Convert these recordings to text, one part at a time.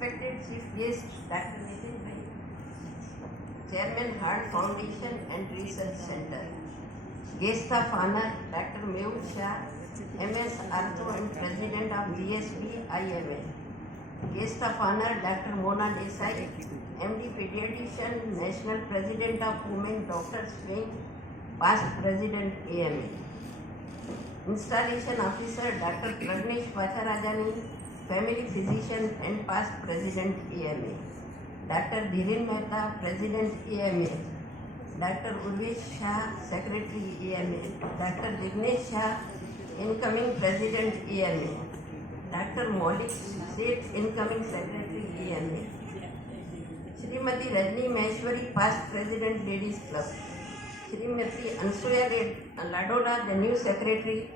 Respected Chief Guest Dr. Nitin Bhai, Chairman Heart Foundation and Research Center, Guest of Honor Dr. Mehul Shah, MS Artho and President of GSB IMA, Guest of Honor Dr. Mona Desai, MD Pediatrician, National President of Women Doctors Wing, past President AMA, Installation Officer Dr. Pragnesh Pacharajani, Family Physician and past President AMA, Dr. Dhiren Mehta, President AMA, Dr. Urvesh Shah, Secretary AMA, Dr. Vignesh Shah, Incoming President AMA, Dr. Maulik Seth, Incoming Secretary AMA, Srimati Rajni Maheshwari, past President Ladies Club, Srimati Ansuya Ladola, the new Secretary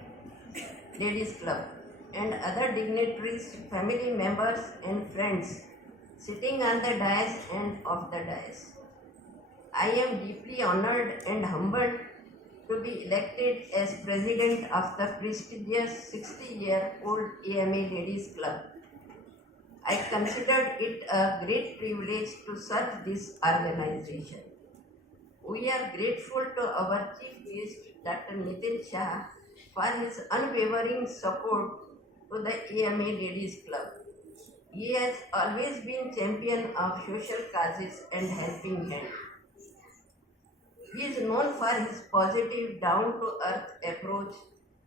Ladies Club, and other dignitaries, family members and friends sitting on the dais and off the dais. I am deeply honored and humbled to be elected as President of the prestigious 60-year-old AMA Ladies Club. I considered it a great privilege to serve this organization. We are grateful to our Chief Guest, Dr. Nitin Shah, for his unwavering support to the AMA Ladies Club. He has always been champion of social causes and helping hand. He is known for his positive, down-to-earth approach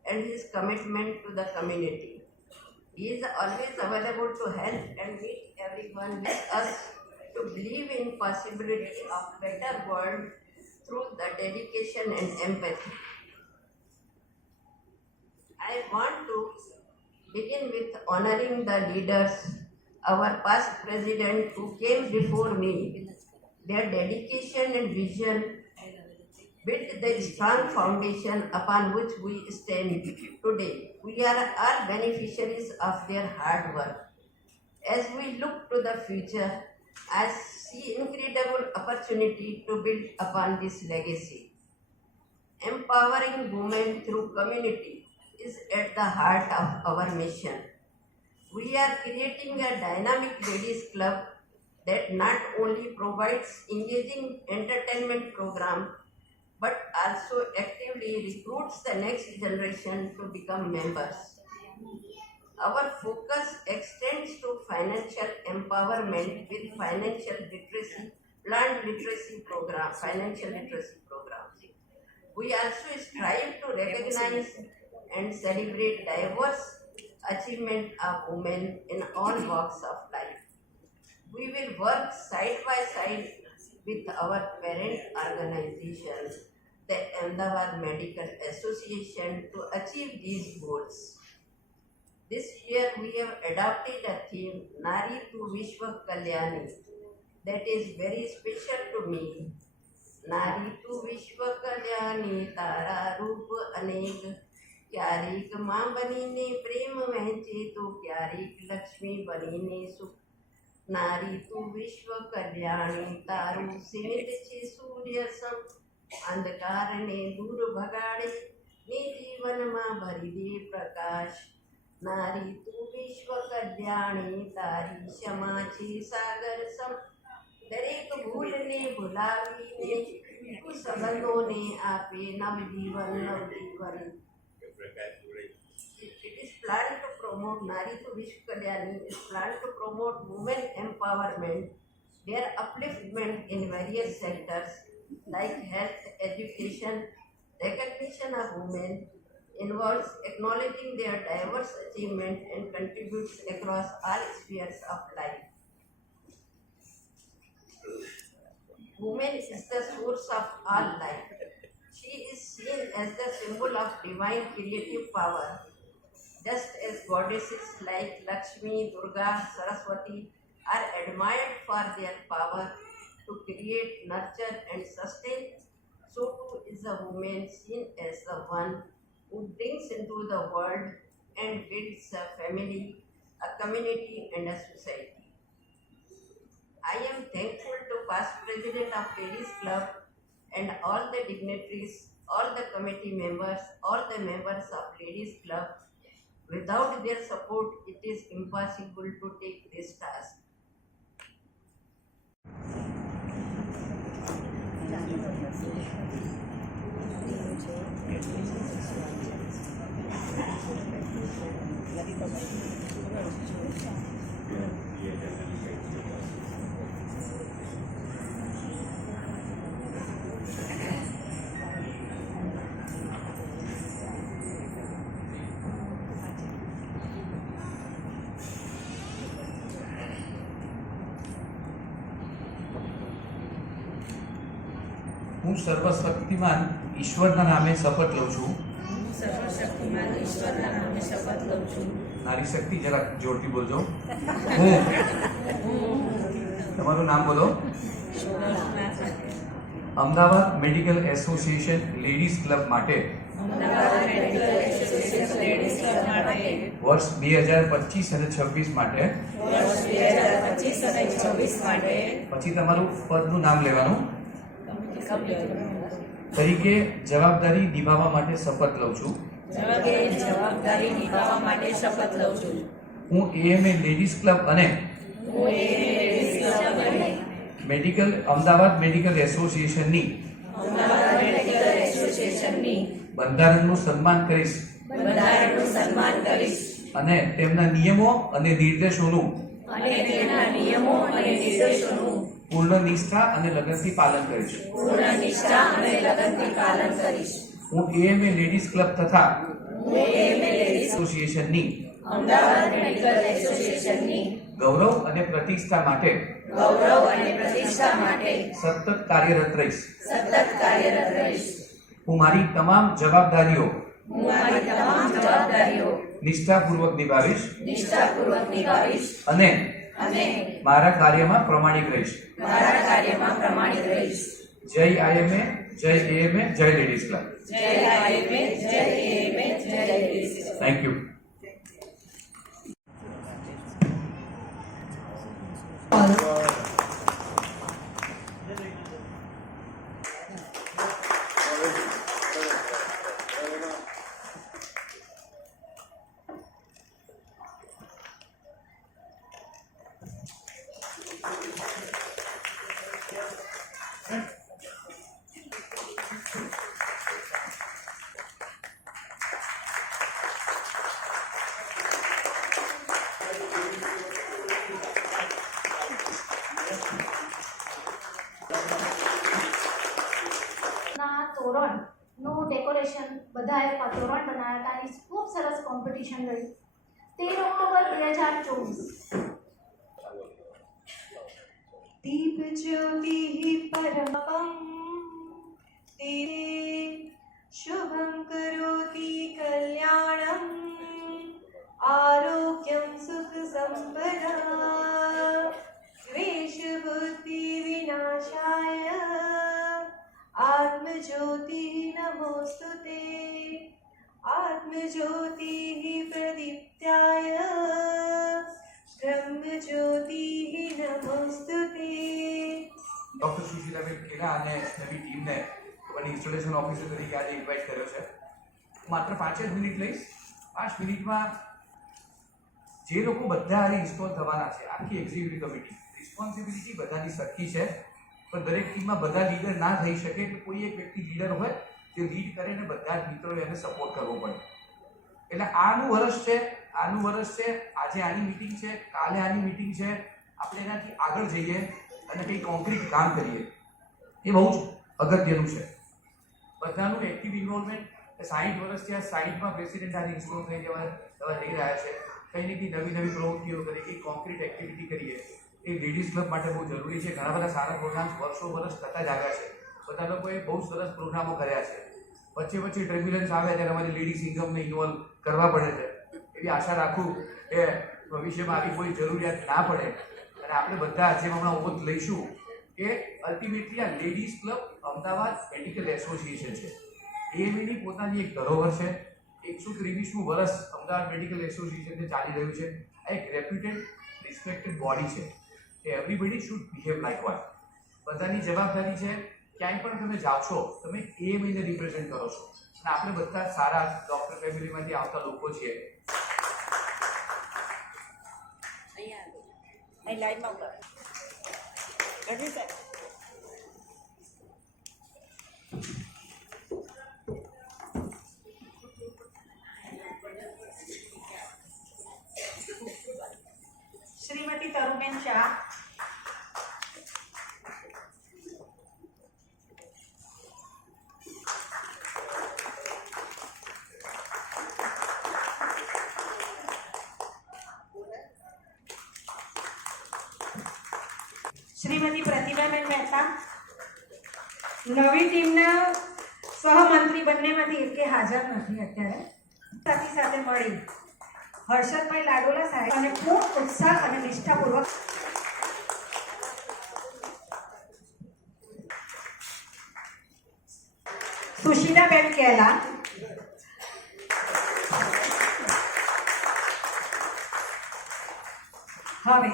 and his commitment to the community. He is always available to help and meet everyone with us to believe in possibility of better world through the dedication and empathy. I want to begin with honoring the leaders, our past president who came before me. Their dedication and vision built the strong foundation upon which we stand today. We are all beneficiaries of their hard work. As we look to the future, I see incredible opportunity to build upon this legacy. Empowering women through community is at the heart of our mission. We are creating a dynamic ladies club that not only provides engaging entertainment program but also actively recruits the next generation to become members. Our focus extends to financial empowerment with financial literacy, planned literacy program, financial literacy programs. We also strive to recognize and celebrate diverse achievement of women in all walks of life. We will work side by side with our parent organization, the Ahmedabad Medical Association, to achieve these goals. This year we have adopted a theme, Nari tu Vishwa Kalyani, that is very special to me. Nari tu Vishwa Kalyani, Tara Roop Anek, क्यारीक माँ बनी ने प्रेम वहचे तो क्यारीक लक्ष्मी बनी ने सुख नारी तू विश्व कल्याणी तारू सिमित छे सूर्य सम अंधकार ने दूर भगाड़े ने जीवन मां भरी दे प्रकाश नारी तू विश्व कल्याणी तारी क्षमा छे सागर सम दरेक भूल ने भुलावी ने संबंधों ने आपे नवजीवन It is planned to promote Nari to Vishwa Kalyani, is planned to promote women empowerment, their upliftment in various sectors like health, education, recognition of women, involves acknowledging their diverse achievement and contributes across all spheres of life. Woman is the source of all life. She is seen as the symbol of divine creative power, just as goddesses like Lakshmi, Durga, Saraswati are admired for their power to create, nurture and sustain. So too is a woman seen as the one who brings into the world and builds a family, a community and a society. I am thankful to past president of Ladies Club and all the dignitaries, all the committee members, all the members of Ladies Club. Without their support, it is impossible to take this task. હું સર્વશક્તિમાન ઈશ્વરના નામે શપથ લઉં છું. સર્વશક્તિમાન ઈશ્વરના નામે શપથ લઉં છું. નારી શક્તિ જરા જોરથી બોલજો. હું તમારું નામ બોલો. Ahmedabad medical association ladies club માટે વર્ષ 2025 અને 26 માટે પછી તમારું પદનું નામ લેવાનું તરીકે જવાબદારી નિભાવવા માટે શપથ લઉં છું. જવાબદારી નિભાવવા માટે શપથ લઉં છું. હું એએમએ લેડીઝ ક્લબ અને મેડિકલ અમદાવાદ મેડિકલ એસોસિએશનની બંધારણનું સન્માન કરીશ અને તેમના નિયમો અને નિર્દેશોનું પૂર્ણ નિષ્ઠા અને લગનથી પાલન કરીશ. હું એએમએ લેડીઝ ક્લબ તથા એસોસિએશનની ગૌરવ અને પ્રતિષ્ઠા માટે સતત કાર્યરત રહીશ. હું મારી તમામ જવાબદારીઓ નિષ્ઠાપૂર્વક નિભાવીશ અને મારા કાર્યમાં પ્રમાણિક રહીશ. જય આઈએમએ, Jai AMA, Jai ladies club. Thank you. તોરણનું ડેકોરેશન બધાએ તોરણ બનાવ્યા હતા અને ખૂબ સરસ કોમ્પિટિશન રહ્યું. 13 ઓક્ટોબર 2024. दीप ज्योति परमं दीपे शुभं करोति कल्याणं आरोग्यं सुख संपदा द्वेष बुद्धि विनाशाय आत्मज्योति नमोस्तुते आत्मज्योति प्रदीप्ताय ब्रह्मज्योति नमोस्तुते. ડોક્ટર સુશીલાબેન ખેડા અને નવી ટીમને તમારી ઇન્સ્ટોલેશન ઓફિસર તરીકે આજે ઇન્વાઇટ કર્યો છે. માત્ર 5 જ મિનિટ લઈશ. 5 મિનિટમાં જે લોકો બધા આજે ઇન્સ્ટોલ થવાના છે, આખી એક્ઝિક્યુટિવ કમિટી, રિસ્પોન્સિબિલિટી બધાની સરખી છે, પણ દરેક ટીમમાં બધા લીડર ના થઈ શકે એટલે કોઈ એક વ્યક્તિ લીડર હોય જે લીડ કરે ને બધા જ મિત્રોએ એને સપોર્ટ કરવો પડે. એટલે આનું વર્ષ છે, આજે આની મિટિંગ છે, કાલે આની મિટિંગ છે. આપણે એનાથી આગળ જઈએ અને કંઈ કોન્ક્રીટ કામ કરીએ, એ બહુ જ અગત્યનું છે. બધાનું એક્ટિવ ઇન્વોલ્વમેન્ટ. 60 વર્ષ થયા, 60માં પ્રેસિડેન્ટ આજે ઇન્સ્ટોલ થઈ જઈ રહ્યા છે. કંઈ ને કંઈ નવી પ્રવૃત્તિઓ કરીએ, કંઈ કોન્ક્રીટ એક્ટિવિટી કરીએ, એ લેડીઝ ક્લબ માટે બહુ જરૂરી છે. ઘણા બધા સારા પ્રોગ્રામ્સ વર્ષ થતા જ આવ્યા છે. બધા લોકોએ બહુ સરસ પ્રોગ્રામો કર્યા છે. વચ્ચે ટ્રિબ્યુલન્સ આવે ત્યારે અમારી લેડીઝ ઇન્કમને ઇન્વોલ્વ કરવા પડે છે. એવી આશા રાખું કે ભવિષ્યમાં આવી કોઈ જરૂરિયાત ના પડે અને આપણે બધા જેમ હમણાં ઓથ લઈશું કે અલ્ટિમેટલી આ ladies club Ahmedabad medical association છે. એએમએની પોતાની એક ધરોહર છે. 123મું વર્ષ અમદાવાદ મેડિકલ એસોસિએશનને ચાલી રહ્યું છે. આ એક રેપ્યુટેડ રિસ્પેક્ટેડ બોડી છે કે everybody should behave like one. બધાની જવાબદારી છે. ક્યાંય પણ તમે જાઓ છો, તમે એએમએને રિપ્રેઝેન્ટ કરો છો અને આપણે બધા સારા ડૉક્ટર ફેમિલીમાંથી આવતા લોકો છીએ. શ્રીમતી તરુબેન શાહ, શ્રીમતી પ્રતિભાબેન મહેતા. નવી ટીમના સહમંત્રી બંનેમાંથી એકે હાજર નથી અત્યારે. સાથી સાથે મળી હર્ષદભાઈ લાડોલા સાહેબ અને ખૂબ ઉત્સાહ અને નિષ્ઠાપૂર્વક સુશીલાબેન કેલા, હવે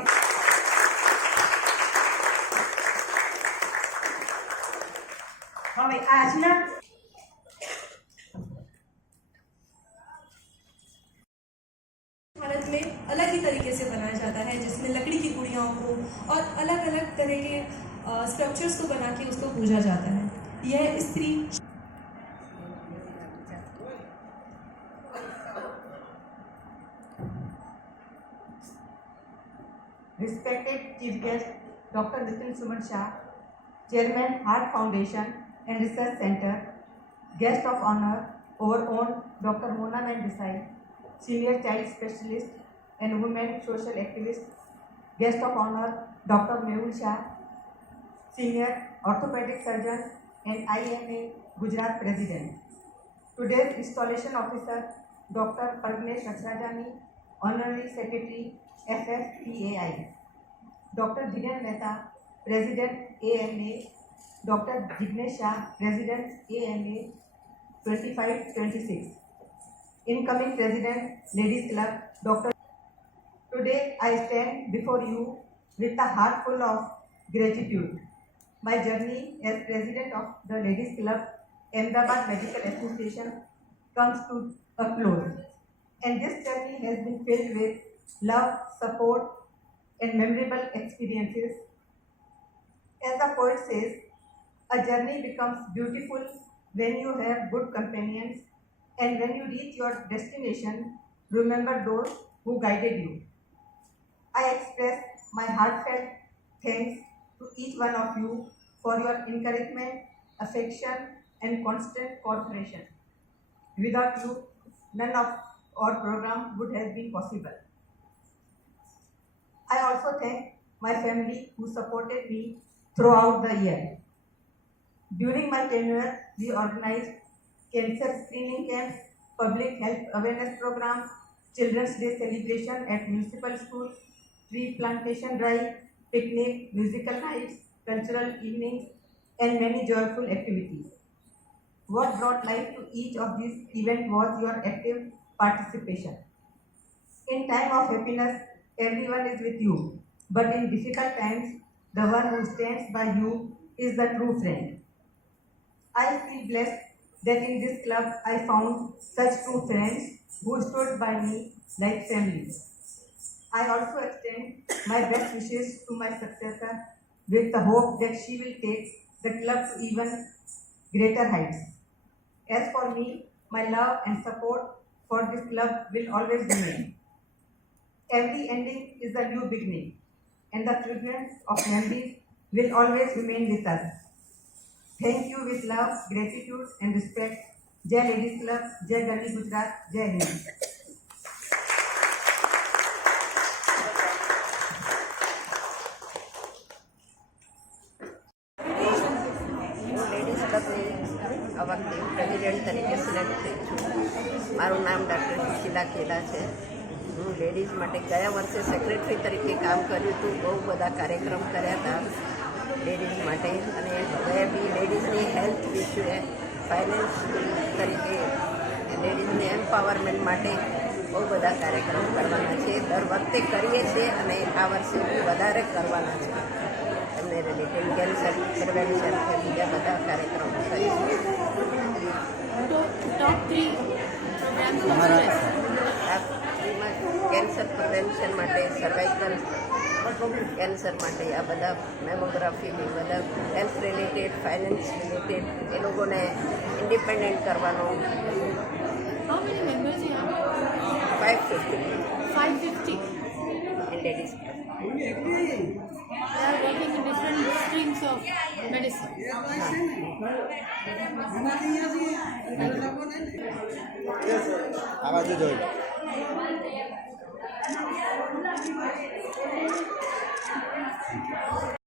આજના भारत में अलग ही तरीके से बनाया जाता है, जिसमें लकड़ी की गुड़ियाओं को और अलग अलग तरह के स्ट्रक्चर्स को बना के उसको पूजा जाता है. यह स्त्री Respected Chief Guest Dr. Nitin Suman Shah, Chairman Heart Foundation and Research Center, Guest of Honor, our own Dr. Mona Man Desai, Senior Child Specialist and Women Social Activist, Guest of Honor Dr. Mehul Shah, Senior Orthopedic Surgeon and IMA Gujarat President. Today's Installation Officer Dr. Pargnesh Achrajani, Honorary Secretary FFPAI, Dr. Dhiren Mehta, President AMA, Dr. Jignesh Shah, President AMA 25-26. Incoming President, Ladies Club, Dr. Today I stand before you with a heart full of gratitude. My journey as President of the Ladies Club, Ahmedabad Medical Association, comes to a close. And this journey has been filled with love, support, and memorable experiences. As the poet says, a journey becomes beautiful when you have good companions, and when you reach your destination, remember those who guided you. I express my heartfelt thanks to each one of you for your encouragement, affection, and constant cooperation. Without you, none of our program would have been possible. I also thank my family who supported me throughout the year. During my tenure, we organized cancer screening camps, public health awareness programs, Children's Day celebration at municipal school, tree plantation drive, picnic, musical nights, cultural evenings, and many joyful activities. What brought life to each of these events was your active participation. In time of happiness, everyone is with you, but in difficult times, the one who stands by you is the true friend. I feel blessed that in this club I found such true friends who stood by me like family. I also extend my best wishes to my successor with the hope that she will take the club to even greater heights. As for me, my love and support for this club will always remain. Every ending is a new beginning, and the fragrance of memories will always remain with us. Thank you with love, gratitude, and respect. Jai Ladies Club, Jai Gully Gujarat, Jai Hind. Ladies ક્લબની આ વખતે પ્રેસિડેન્ટ તરીકે સિલેક્ટ થઈ છું. મારું નામ ડૉક્ટર સુશીલા કેલા છે. હું લેડીઝ માટે ગયા વર્ષે સેક્રેટરી તરીકે કામ કર્યું હતું. બહુ બધા કાર્યક્રમ કર્યા હતા લેડીઝ માટે, અને હવે બી લેડીઝની હેલ્થ વિશે ફાઇનાન્સ તરીકે લેડીઝને એમ્પાવરમેન્ટ માટે બહુ બધા કાર્યક્રમ કરવાના છે. દર વખતે કરીએ છીએ અને આ વર્ષે બી વધારે કરવાના છે. એમને રિલેટેડ કેન્સર પ્રિવેન્શન કે બીજા બધા કાર્યક્રમો કરીશું. કેન્સર પ્રિવેન્શન માટે સર્વાઇકલ કેન્સર માટે આ બધા મેમોગ્રાફીની બધા હેલ્થ રિલેટેડ ફાઇનાન્સ રિલેટેડ એ લોકોને ઇન્ડિપેન્ડન્ટ કરવાનો How many members you have? 550 550. in ladies. They are working in different streams of medicine. આ બાજુ જોઈ